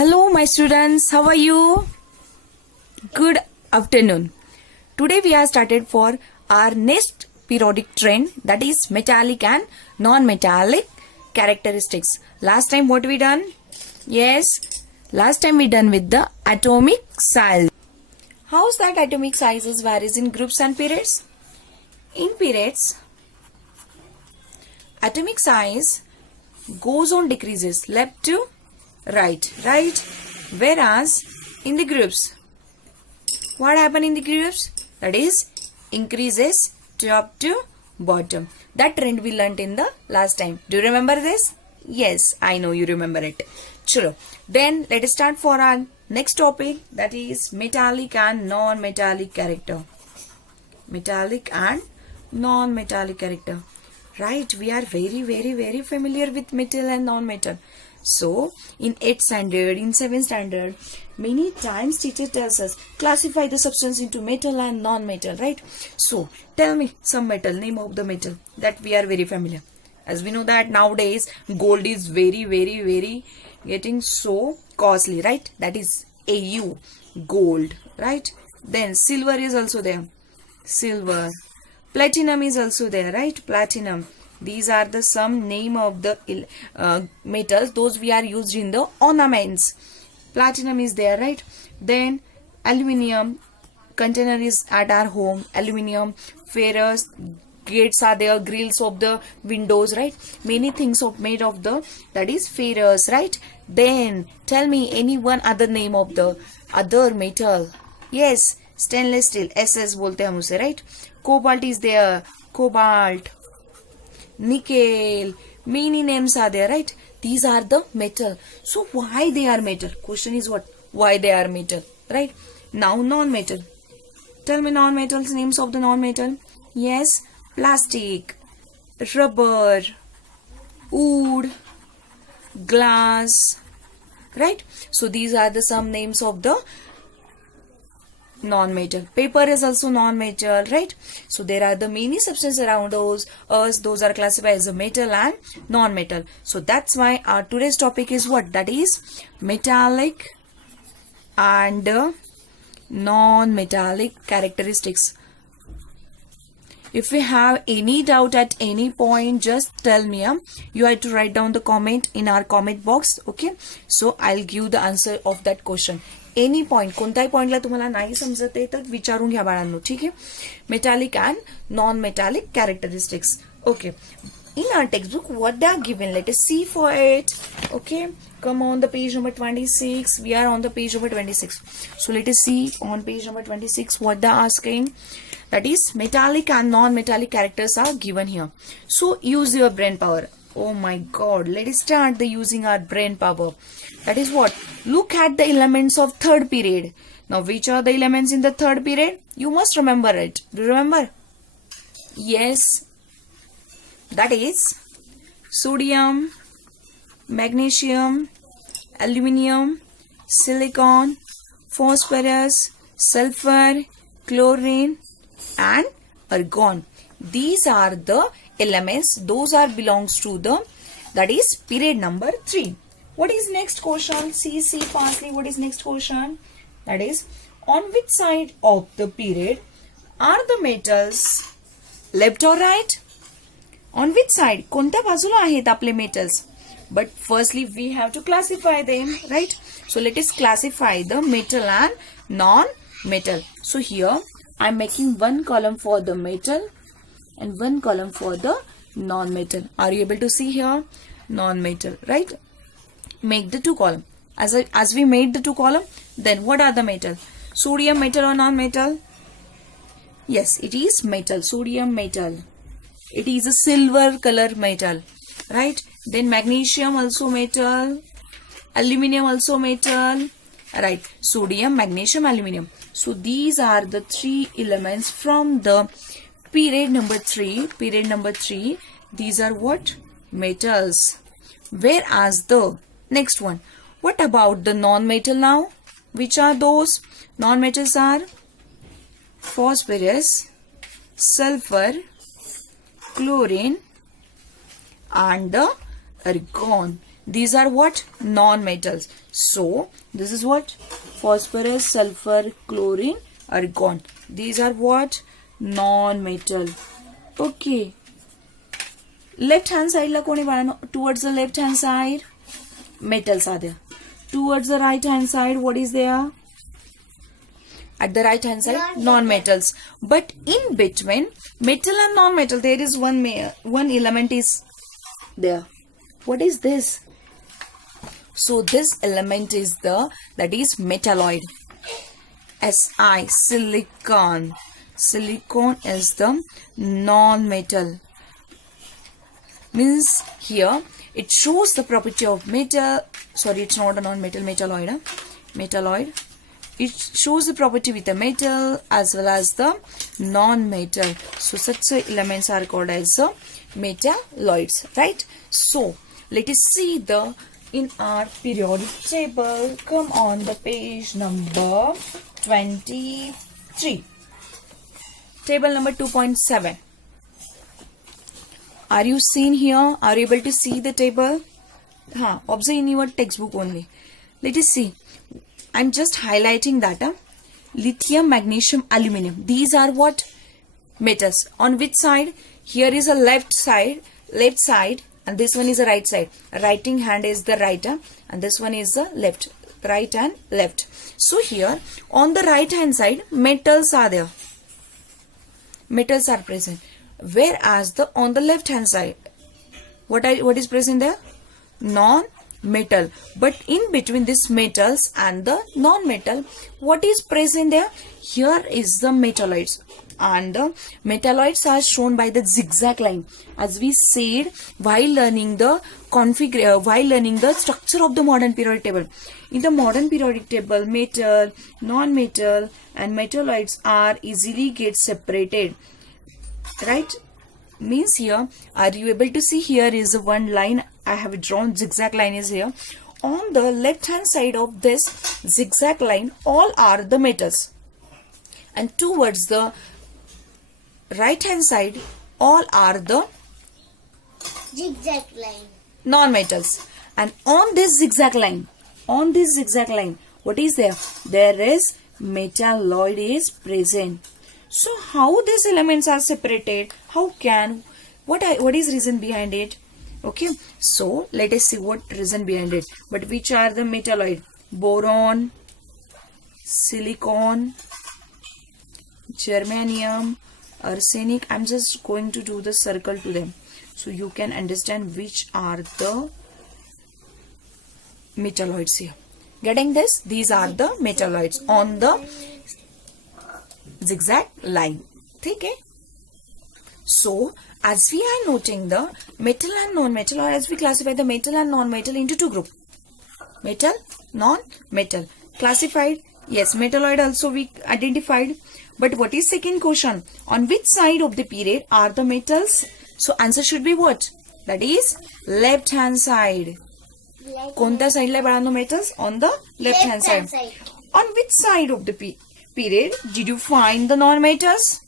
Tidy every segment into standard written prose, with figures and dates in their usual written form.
Hello, my students. How are you? Good afternoon. Today we are started for our next periodic trend, that is metallic and non-metallic characteristics. Last time what we done? Yes, last time we done with the atomic size. How's that atomic sizes varies in groups and periods? In periods, atomic size goes on decreases left to right, whereas in the groups, what happen in the groups? That is increases top to bottom. That trend we learnt in the last time. Do you remember this? Yes, I know you remember it. Chalo. Then let us start for our next topic, that is metallic and non-metallic character. Metallic and non-metallic character. Right, we are very familiar with metal and non-metal. So, in 8th standard, in 7th standard, many times teacher tells us, classify the substance into metal and non-metal, right? So, tell me some metal, name of the metal that we are very familiar. As we know that nowadays, gold is very getting so costly, right? That is AU, gold, right? Then, silver is also there. Silver. Platinum is also there, right? Platinum. These are the some name of the metals. Those we are used in the ornaments. Platinum is there, right? Then aluminium container is at our home. Aluminium, ferrous, gates are there, grills of the windows, right? Many things of made of the, that is ferrous, right? Then tell me any one other name of the other metal. Yes, stainless steel, SS बोलते हैं हम उसे, right? Cobalt is there, cobalt. Nickel, many names are there, right? These are the metal. So why they are metal? Question is what? Why they are metal, right? Now non-metal. Tell me non-metals, names of the non-metal. Yes, plastic, rubber, wood, glass, right? So these are the some names of the non-metal. Paper is also non-metal, right? So there are the many substances around us, those are classified as a metal and non-metal. So that's why our today's topic is what? That is metallic and non-metallic characteristics. If you have any doubt at any point, just tell me. You have to write down the comment in our comment box, okay? So I'll give the answer of that question. Any point, कोणत्याही पॉइंटला तुम्हाला नाही समजत आहे तर विचारून घ्या बाळांनो, ठीक आहे? Metallic and non metallic characteristics. Okay, in our textbook what they are given, let us see for it. Okay, come on the page number 26. We are on the page number 26. So let us see on page number 26 what they are asking. That is metallic and non-metallic characters are given here. So use your brain power. Oh my god, let us start the using our brain power. That is what? Look at the elements of third period. Now which are the elements in the third period? You must remember it. Do you remember? Yes. That is sodium, magnesium, aluminium, silicon, phosphorus, sulfur, chlorine and argon. These are the elements. Those are belongs to the, that is period number 3. What is next question? See fastly what is next question. That is, on which side of the period are the metals left or right? On which side? कोणत्या बाजूला आहेत आपले metals? But firstly we have to classify them, right? So let us classify the metal and non-metal. So here I am making one column for the metal and one column for the non-metal. Are you able to see here? Non-metal, right? Make the two column. As we made the two column, then what are the metal? Sodium metal or non-metal? Yes, it is metal. Sodium metal. It is a silver color metal, right? Then magnesium also metal, aluminium also metal, right? Sodium, magnesium, aluminium. So these are the three elements from the period number 3. Period number 3. These are what? Metals. Whereas the next one, what about the non-metal now? Which are those? Non-metals are phosphorus, sulfur, chlorine and the argon. These are what? Non-metals. So this is what? Phosphorus, sulfur, chlorine, argon. These are what? Non-metal. Okay. Left hand side la koni bana? Towards the left hand side, metals are there. Towards the right hand side, what is there? At the right hand side, non-metals. But in between metal and non-metal, there is one element is there. What is this? So this element is that is metalloid. Si, silicon. Silicon is the non-metal. Means here it shows the property of metal. Sorry, it's not a non-metal, metalloid. Metalloid. It shows the property with the metal as well as the non-metal. So such elements are called as metalloids, right? So let us see in our periodic table. Come on the page number 23. Table number 2.7. Are you seeing here? Are you able to see the table? Observe in your textbook only. Let us see. I'm just highlighting that. Lithium, magnesium, aluminum. These are what? Metals. On which side? Here is a left side, and this one is a right side. Writing hand is the right, and this one is the left. Right and left. So here, on the right hand side, metals are there. Metals are present. Whereas on the left hand side, what is present there? Non-metal. But in between this metals and the non-metal, what is present there? Here is the metalloids, and the metalloids are shown by the zigzag line, as we said while learning the structure of the modern periodic table. In the modern periodic table, metal, non-metal, and metalloids are easily get separated. Right? Means here, are you able to see? Here is one line I have drawn. Zigzag line is here. On the left hand side of this zigzag line, all are the metals, and towards the right hand side, all are the zigzag line, non-metals. And on this zigzag line, what is there? There is metalloid is present. So how these elements are separated? How can? What is reason behind it? Okay, so let us see what reason behind it. But which are the metalloid? Boron, silicon, germanium, arsenic. I'm just going to do the circle to them, so you can understand which are the metalloids here. Getting this? These are the metalloids on the zigzag line. Okay? So as we are noting the metal and non-metal, or as we classify the metal and non-metal into two groups. Metal, non-metal. Classified? Yes, metalloid also we identified. But what is second question? On which side of the period are the metals? So answer should be what? That is left hand side. कोणत्या साइडला बाळांनो metals? On the left hand side. On which side of the period did you find the non-metals?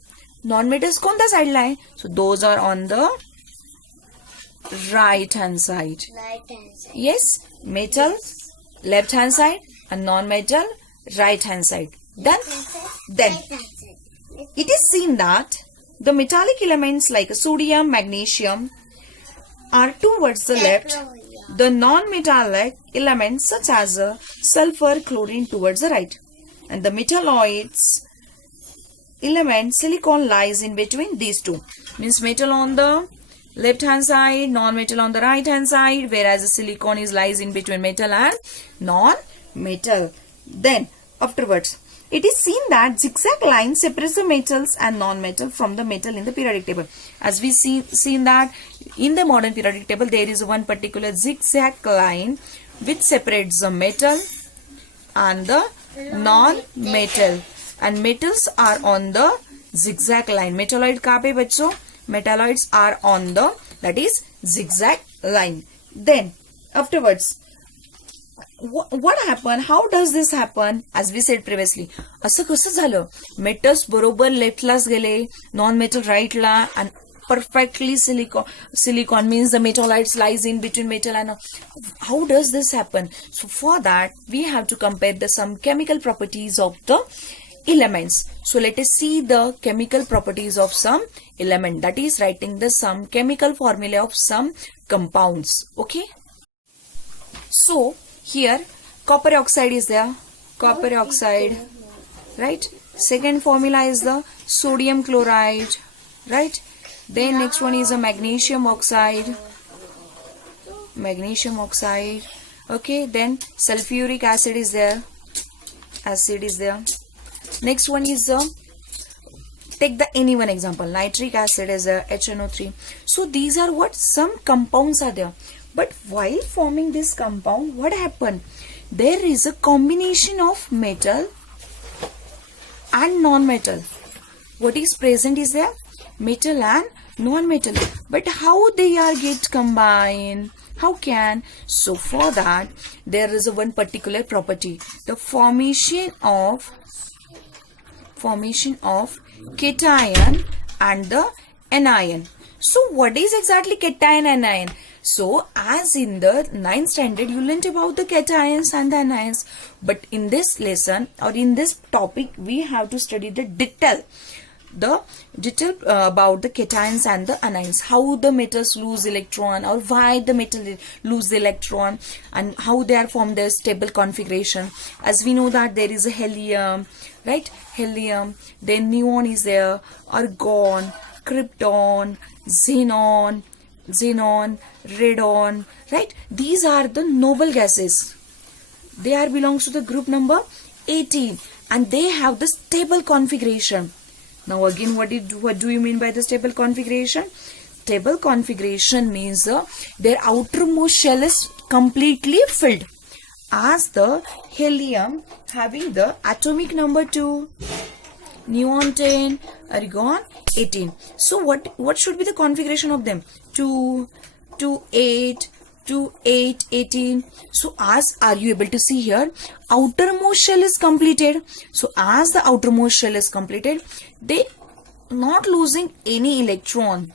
Non-metals कोणत्या साइडला आहे? So those are on the right hand side. Yes, metal left hand side and non-metal right hand side. Then it is seen that the metallic elements like sodium, magnesium are towards the left. The non-metallic elements such as sulfur, chlorine towards the right. And the metalloids element silicon lies in between these two. Means metal on the left hand side, non-metal on the right hand side, whereas the silicon lies in between metal and non-metal. Then afterwards, it is seen that zigzag line separates the metals and non-metal from the metal in the periodic table. As we seen that in the modern periodic table, there is one particular zigzag line which separates the metal and the non-metal. And metals are on the zigzag line. Metalloid kahan pe bachcho? Metalloids are on the, that is, zigzag line. Then afterwards, what happened? How does this happen? As we said previously, असं कसं झालं? Metals बरोबर लेफ्टलाच गेले, non-metal rightला, and perfectly silicon means the metallites lies in between metal and how does this happen? So for that we have to compare the some chemical properties of the elements. So let us see the chemical properties of some element, that is writing the some chemical formula of some compounds. Okay, so here copper oxide is there, copper oxide, right? Second formula is the sodium chloride, right? Then next one is a magnesium oxide, okay? Then sulfuric acid is there, next one is take the any one example, nitric acid is a HNO3. So these are what some compounds are there, but while forming this compound, what happened? There is a combination of metal and non-metal. What is present is there? Metal and non-metal. But how they are get combined? How can? So for that there is a one particular property, the formation of cation and the anion. So what is exactly cation and anion? So as in the 9th standard you learnt about the cations and the anions, but in this lesson or in this topic we have to study the detail about the cations and the anions, how the metals lose electron or why the metal lose the electron and how they are formed their stable configuration. As we know that there is a helium, right? Helium, then neon is there, argon, krypton, xenon, radon, right? These are the noble gases. They are belongs to the group number 18 and they have the stable configuration. Now again, what do you mean by the stable configuration? Stable configuration means their outermost shell is completely filled. As the helium having the atomic number 2, neon 10, argon 18. So what should be the configuration of them? 2, 8, 18. So as are you able to see here, outermost shell is completed. So as the outermost shell is completed, they not losing any electron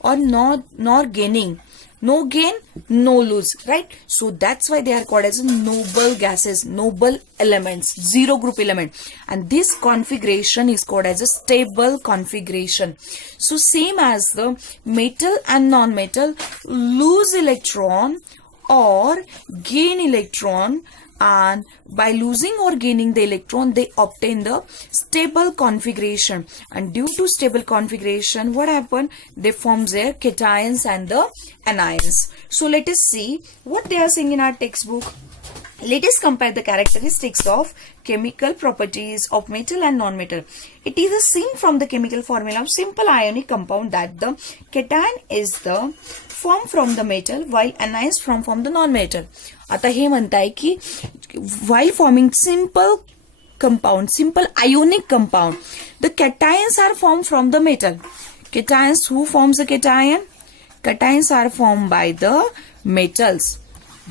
or nor gaining. No gain, no lose, right? So that's why they are called as noble gases, noble elements, zero group element. And this configuration is called as a stable configuration. So same as the metal and non-metal lose electron or gain electron, and by losing or gaining the electron they obtain the stable configuration, and due to stable configuration what happened? They form their cations and the anions. So let us see what they are saying in our textbook. Let us compare the characteristics of chemical properties of metal and non-metal. It is seen from the chemical formula of simple ionic compound that the cation is the form from the metal while anions from the non-metal. आता हे म्हणताय की while forming simple ionic compound, the cations are formed from the metal. Cations, who forms the cation? Cations are formed by the metals,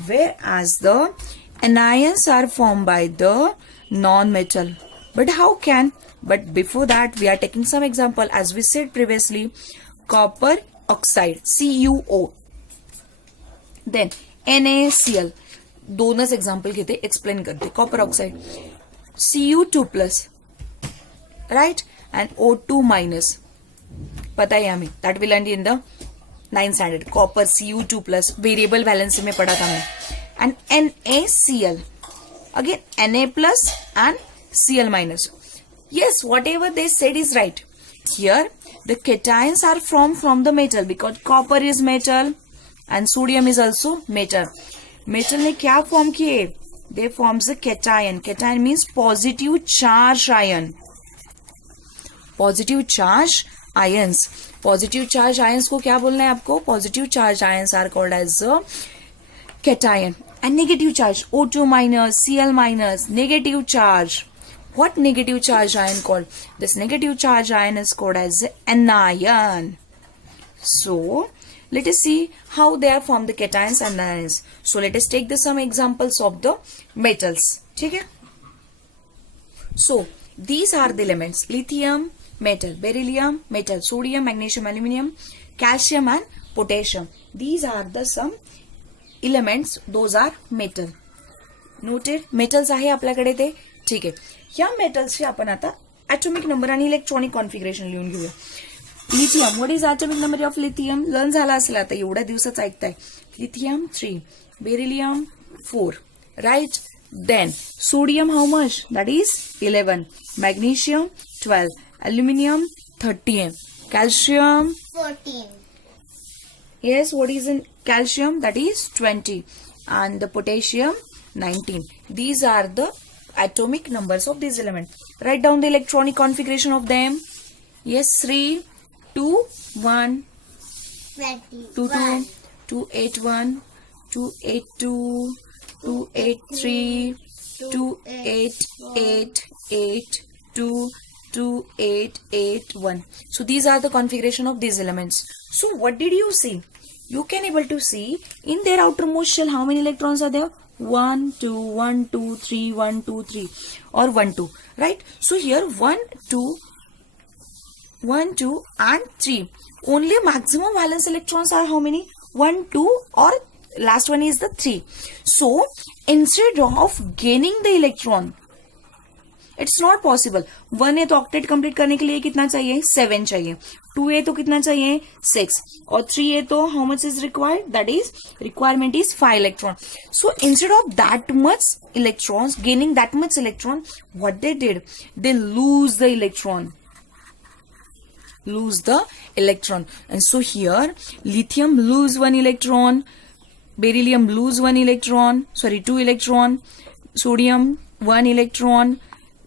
whereas the anions are formed by the non-metal. But how can? But before that we are taking some example. As we said previously, copper oxide CuO, then NaCl. दोनच example घेते, explain करते. Copper oxide Cu2+, right, and O2-, पता है हमें, that we learned in the 9th standard. Copper Cu2+, variable valency में पढ़ा था हमें. And NaCl, again Na+ and Cl-. Yes, whatever they said is right. Here the cations are formed from the metal because copper is metal and sodium is also metal. Metal ने क्या form किए? They forms the cation. Cation means positive charge ion. Positive charge ions. Positive charge ions को क्या बोलना है आपको? Positive charge ions are called as cation. And negative charge O2-, Cl-, negative charge. What negative charge ion called? This negative charge ion is called as anion. So let us see how they are formed, the cations and anions. So let us take some examples of the metals. Okay? So these are the elements: lithium, metal. Beryllium, metal. Sodium, magnesium, aluminium, calcium and potassium. These are the some elements. Those are metal. Noted. Metals आहे आपल्याकडे ते. ठीक आहे. या मेटल्सचे आपण आता atomic number आणि इलेक्ट्रॉनिक कॉन्फिगरेशन लिहून घेऊया. Lithium. What is atomic number of lithium? Learn झाला असेल आता, एवढ्या दिवसाच ऐकताय. Lithium 3, beryllium 4, right. Then sodium, how much? That is 11. Magnesium 12. Aluminium 13. Calcium. 14. Yes, what is in calcium? That is 20. And the potassium 19. These are the atomic numbers of these elements. Write down the electronic configuration of them. Yes, 3, 2, 1, 2, 2, 281, 282, 283, 288, 22881. So these are the configuration of these elements. So what did you see? You can able to see in their outermost shell how many electrons are there? 1, 2, 1, 2, 3, 1, 2, 3 or 1, 2, right? So here 1, 2 and 3. Only maximum valence electrons are how many? 1, 2 or last one is the 3. So instead of gaining the electron, it's not possible. 1 है तो octet complete करने के लिए कितना चाहिए? 7 चाहिए. 2 है तो कितना चाहिए? 6. और 3 है तो how much is required? That is requirement is 5 electron. So instead of that much electrons, gaining that much electron, what they did? They lose the electron. And so here lithium lose 1 electron, beryllium lose 1 electron, 2 electron, sodium 1 electron,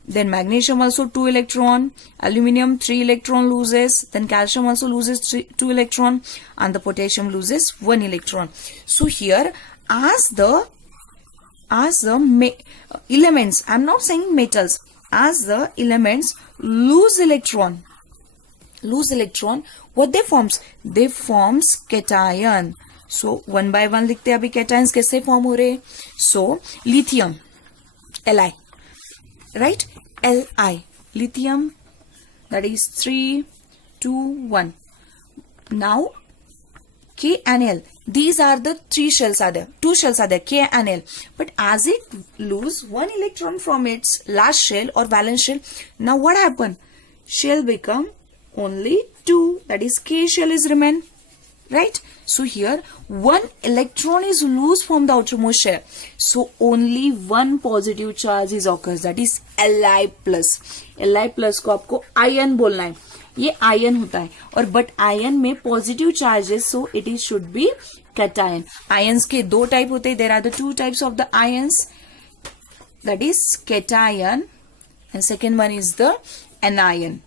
then magnesium also 2 electron, aluminium 3 electron loses, then calcium also loses 2 electron, and the potassium loses 1 electron. So here as the elements, I'm not saying metals, as the elements lose electron, what they forms? They forms cation. So one by one लिखते हैं अभी cations कैसे form हो रहे. So lithium Li, right? Li, lithium, that is 3, 2, 1. Now K and L, these are the 3 shells are there, 2 shells are there, K and L. But as it lose 1 electron from its last shell or valence shell, now what happen? Shell become only 2, that is K shell is remain, right? So here 1 electron is loose from the outermost shell. So only 1 positive charge is occurs, that is Li plus. Li plus को आपको ion बोलना है. ये ion होता है और but ion में positive charges, so it is should be cation. Ions के 2 type होते हैं. There are the 2 types of the ions, that is cation and second one is the anion.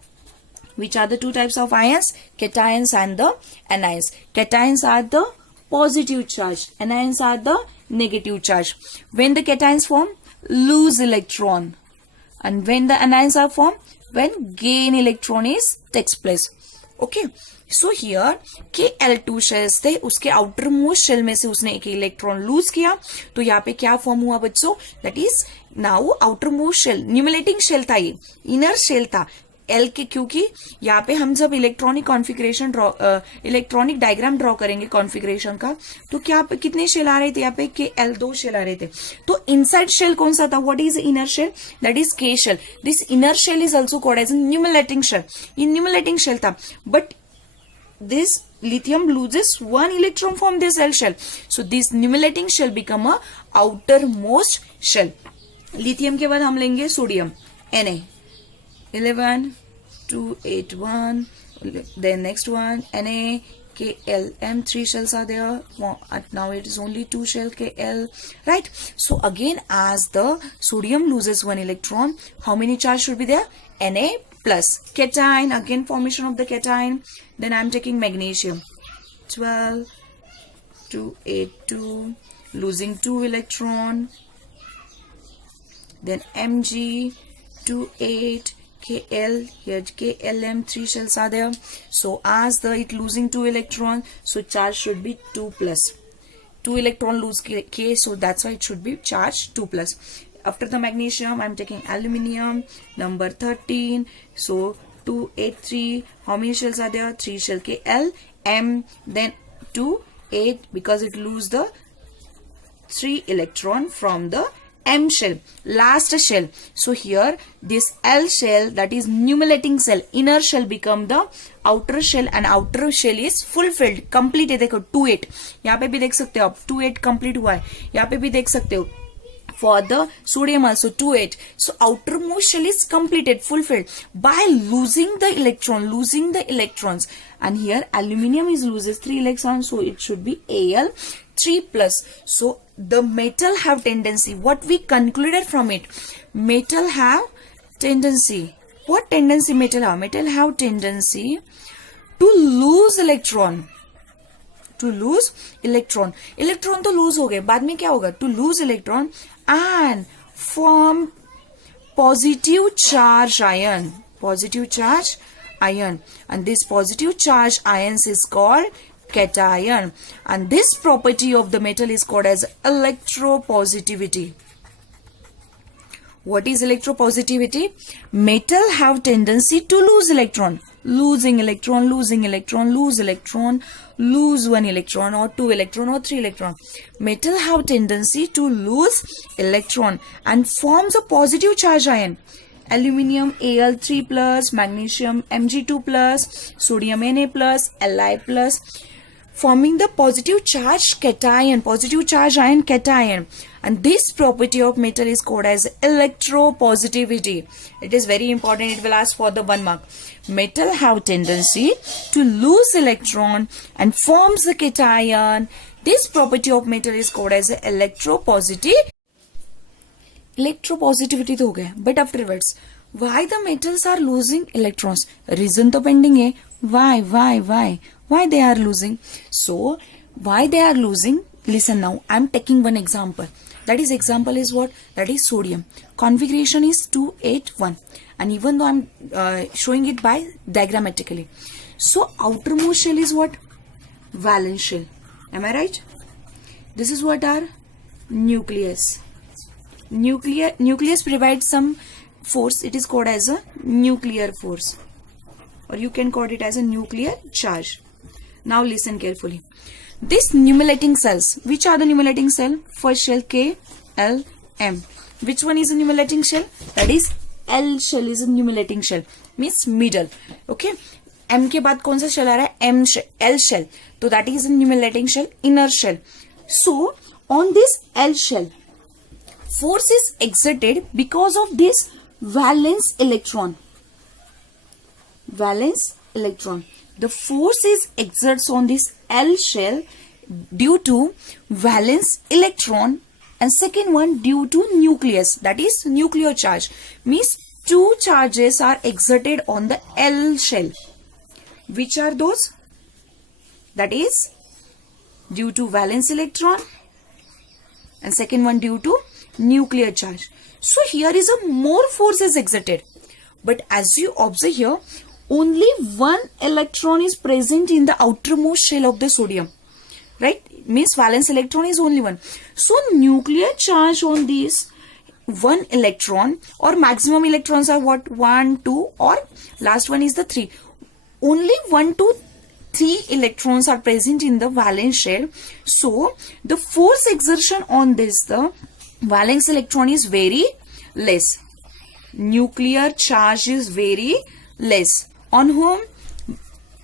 Which are the 2 types of ions? Cations and the anions. Cations are the positive charge. Anions are the negative charge. When the cations form, lose electron. And when the anions are formed, when gain electron is takes place. Okay. So here Kl2 shells थे, उसके outermost shell में से उसने एक electron lose किया. तो यहाँ पे क्या फॉर्म हुआ बच्चों? That is now outermost shell, numerating shell था ये, inner shell था. एल के, क्योंकि यहाँ पे हम जब electronic configuration electronic diagram draw करेंगे कॉन्फ़िगरेशन का, तो क्या कितने शेल आ रहे थे यहाँ पे? के एल 2 शेल आ रहे थे. तो इनसाइड शेल कौन सा था? What is inner shell? That is K shell. This inner shell is also called as numulating shell. ये न्यूमुलेटिंग शेल था, but this lithium loses 1 electron from this L shell. So this numulating shell become a outermost shell. Lithium के बाद हम लेंगे sodium, Na 11, 281, then next one Na, KLM, 3 shells are there. Now it is only 2 shell KL, right? So again, as the sodium loses 1 electron, how many charge should be there? Na plus. Cation, again formation of the cation. Then I'm taking magnesium, 12, 282, losing 2 electron. Then Mg, 28, KL, here KLM, 3 shells are there. So as the it losing 2 electron, so charge should be 2 plus. 2 electron lose K, so that's why it should be charge 2 plus. After the magnesium, I'm taking aluminium, number 13. So 2, 8, 3. How many shells are there? 3 shell. Kl, M, then 2, 8, because it lose the 3 electron from the M shell, last shell. So here this L shell, that is numulating cell, inner shell become the outer shell, and outer shell is fulfilled, complete है. देखो 2, 8 यहाँ पे भी देख सकते हो आप, 2, 8 complete हुआ है. यहाँ पे भी देख सकते हो for the sodium also 2, 8. So outermost shell is completed, fulfilled by losing the electrons. And here aluminium is loses 3 electrons, so it should be Al 3 plus. So the metal have tendency, what we concluded from it, metal have tendency. What tendency metal have? Metal have tendency to lose electron. Electron तो lose हो गए, बाद में क्या होगा? To lose electron and form positive charge ion, and this positive charge ions is called cation, and this property of the metal is called as electropositivity. What is electropositivity? Metal have tendency to lose electron, lose 1 electron, lose 1 electron or 2 electron or 3 electron. Metal have tendency to lose electron and forms a positive charge ion. Aluminium Al3 plus, magnesium Mg2 plus, sodium Na plus, Li plus, forming the positive charge cation, positive charge ion cation. And this property of metal is called as electropositivity. It is very important. It will ask for the 1 mark. Metal have tendency to lose electron and forms the cation. This property of metal is called as electropositivity. Electropositivity तो हो गया, but afterwards, why the metals are losing electrons? Reason तो pending है. Why they are losing? So why they are losing? Listen now. I am taking one example. That is example is what? That is sodium. Configuration is 2, 8, 1. And even though I am showing it by diagrammatically. So outermost shell is what? Valence shell. Am I right? This is what our nucleus. Nucleus provides some force. It is called as a nuclear force, or you can call it as a nuclear charge. Now listen carefully. This numulating cells, which are the numulating cell? First shell K, L, M. Which one is a numulating shell? That is L shell is a numulating shell, means middle. Okay. M के बाद कौन सा shell आ रहा है? M shell, L shell. So that is a numulating shell, inner shell. So on this L shell, force is exerted because of this valence electron. The force is exerts on this L shell due to valence electron, and second one due to nucleus, that is nuclear charge. Means 2 charges are exerted on the L shell. Which are those? That is due to valence electron, and second one due to nuclear charge. So here is a more force is exerted, but as you observe here, only 1 electron is present in the outermost shell of the sodium, right? Means valence electron is only 1. So nuclear charge on this 1 electron, or maximum electrons are what? 1, 2, or last one is the 3. Only 1 to 3 electrons are present in the valence shell. So the force exertion on this, the valence electron is very less. Nuclear charge is very less. On whom?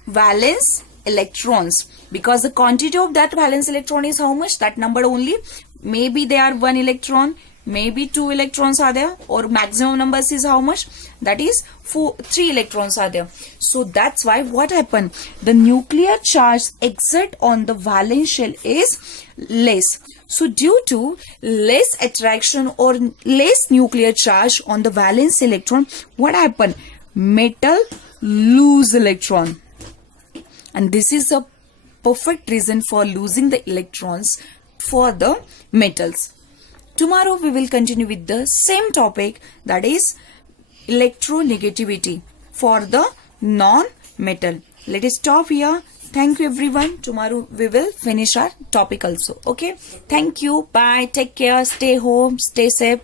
Valence electrons. Because the quantity of that valence electron is how much? That number only. Maybe they are 1 electron, maybe 2 electrons are there, or maximum numbers is how much? That is 3 electrons are there. So that's why what happened? The nuclear charge exert on the valence shell is less. So due to less attraction or less nuclear charge on the valence electron, what happened? Metal lose electron. And this is a perfect reason for losing the electrons for the metals. Tomorrow we will continue with the same topic, that is electronegativity for the non-metal. Let us stop here. Thank you everyone. Tomorrow we will finish our topic also. Okay. Thank you. Bye. Take care. Stay home. Stay safe.